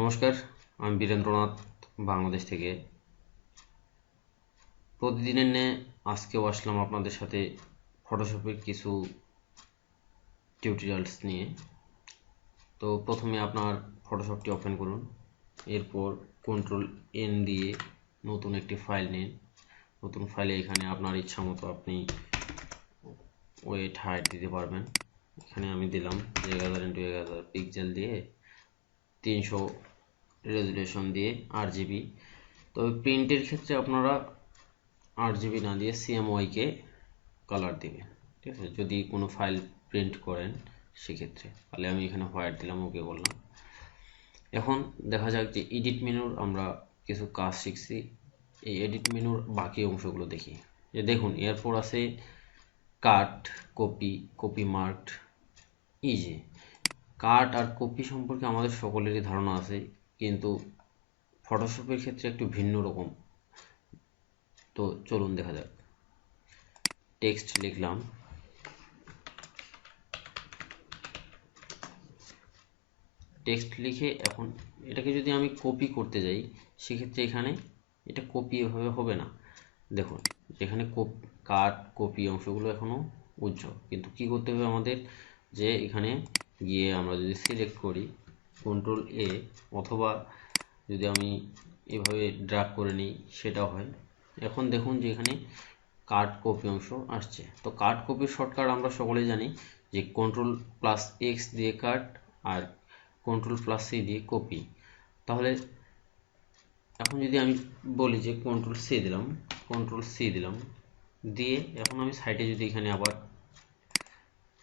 নমস্কার, আমি বীরেন্দ্রনাথ বাংলাদেশ থেকে। প্রতিদিনের ন্যায় আজকেও আসলাম আপনাদের সাথে ফটোশপের কিছু টিউটোরিয়ালস নিয়ে। তো প্রথমে আপনার ফটোশপটি ওপেন করুন, এরপর Ctrl+N দিয়ে নতুন একটি ফাইল নিন। নতুন ফাইলে এখানে আপনার ইচ্ছা মতো আপনি ওয়েট হাইট দিতে পারবেন। এখানে আমি দিলাম 1000x1000 পিক্সেল দিয়ে 300 রেজুলেশন দিয়ে RGB। তবে প্রিন্টের ক্ষেত্রে আপনারা RGB না দিয়ে CMYK কালার দিবেন, ঠিক আছে? যদি কোনো ফাইল প্রিন্ট করেন সেক্ষেত্রে। তাহলে আমি এখানে হোয়াইট দিলাম, ওকে বললাম। এখন দেখা যাক যে এডিট মেনুর আমরা কিছু কাজ শিখছি। এই এডিট মেনুর বাকি অংশগুলো দেখি। যে দেখুন, এরপর আছে কাট, কপি মার্কড। এই যে কাট আর কপি সম্পর্কে আমাদের সকলেরই ধারণা আছে, কিন্তু ফটোশপের ক্ষেত্রে একটু ভিন্ন রকম। তো চলুন দেখা যাক। টেক্সট লিখলাম, টেক্সট লিখে এখন এটাকে যদি আমি কপি করতে যাই সেক্ষেত্রে এখানে এটা কপি এভাবে হবে না। দেখুন, এখানে কাট কপি অংশগুলো এখনো উজ্জ্বল, কিন্তু কি করতে হবে আমাদের, যে এখানে গিয়ে আমরা যদি সিলেক্ট করি Ctrl+A, অথবা যদি আমি এভাবে ড্র্যাগ করে নিই সেটাও হয়। এখন দেখুন যে এখানে কাট কপি অংশ আসছে। তো কাট কপির শর্টকাট আমরা সকলেই জানি যে Ctrl+X দিয়ে কাট আর Ctrl+C দিয়ে কপি। তাহলে এখন যদি আমি বলি যে Ctrl+C দিলাম দিয়ে এখন আমি সাইডে যদি এখানে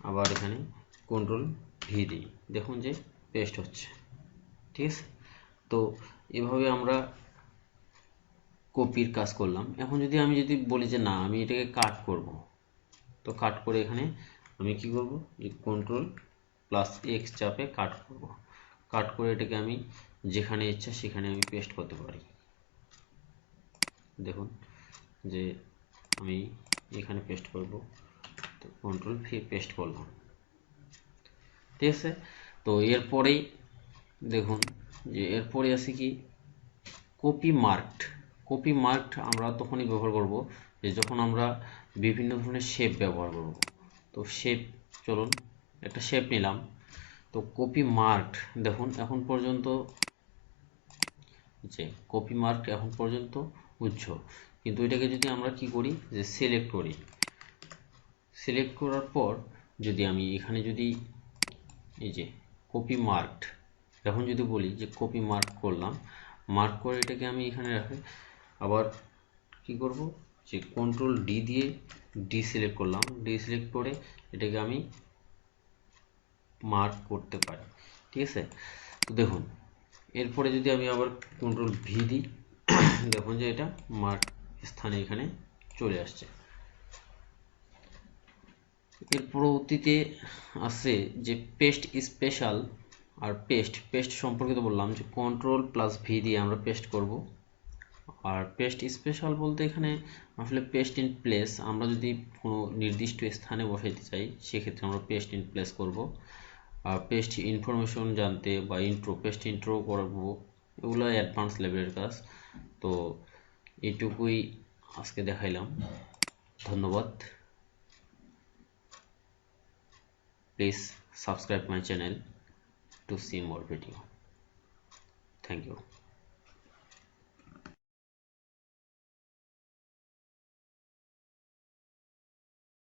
আবার এখানে Ctrl+V দিই, দেখুন যে পেস্ট হচ্ছে, ঠিক আছে? তো এভাবে আমরা কপির কাজ করলাম। এখন যদি আমি বলি যে না, আমি এটাকে কাট করব, তো কাট করে এখানে আমি কি করব, এই Ctrl+X চাপে কাট করব। কাট করে এটাকে আমি যেখানে ইচ্ছা সেখানে আমি পেস্ট করতে পারি। দেখুন যে আমি এখানে পেস্ট করব, তো Ctrl+V পেস্ট করলাম, ঠিক আছে? তো এরপরেই দেখুন যে এরপরে আছে কি, কপি মার্কড আমরা তখনই ব্যবহার করব যে যখন আমরা বিভিন্ন ধরনের শেপ ব্যবহার করব। তো শেপ, চলুন একটা শেপ নিলাম। তো কপি মার্কড দেখুন এখন পর্যন্ত উজ্জ্বল, কিন্তু এটাকে যদি আমরা কি করি, যে সিলেক্ট করার পর যদি আমি এখানে এই যে কপি মার্কড, এখন যদি বলি যে কপি মার্ক করলাম, মার্ক করে এটাকে আমি এখানে রাখি, আবার কি করব, যে Ctrl+D দিয়ে ডিসিলেক্ট করলাম, ডিসিলেক্ট করে এটাকে আমি মার্ক করতে পারি, ঠিক আছে? তো দেখুন এরপরে যদি আমি আবার Ctrl+V দিই, দেখুন যে এটা মার্ক স্থানে এখানে চলে আসছে। এর পরবর্তীতে আছে যে পেস্ট স্পেশাল আর পেস্ট সম্পর্কে তো বললাম যে Ctrl+V দিয়ে আমরা পেস্ট করব। আর পেস্ট স্পেশাল বলতে এখানে আসলে পেস্ট ইন প্লেস, আমরা যদি কোনো নির্দিষ্ট স্থানে বসাইতে চাই সেক্ষেত্রে আমরা পেস্ট ইন প্লেস করব। আর পেস্ট ইনফরমেশন জানতে বা পেস্ট ইন্ট্রো করব, এগুলো অ্যাডভান্স লেভেলের কাজ। তো এইটুকুই আজকে দেখাইলাম। ধন্যবাদ। Please subscribe my channel to see more video. Thank you.